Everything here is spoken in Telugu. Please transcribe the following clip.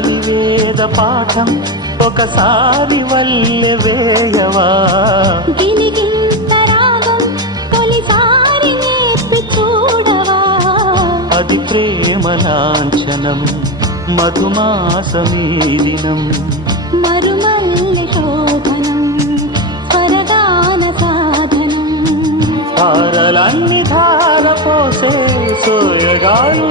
వేద పాఠం ఒకసారి వల్లె వేయవా గిలిగింత రాగం తొలిసారి నేర్పి చూడవా అది ప్రేమ లాంఛనం మధుమాసమీదినం మరుమల్లె శోభనం స్వరగాన సాధనం ధారలన్ని ధార పోసే సోయగాలు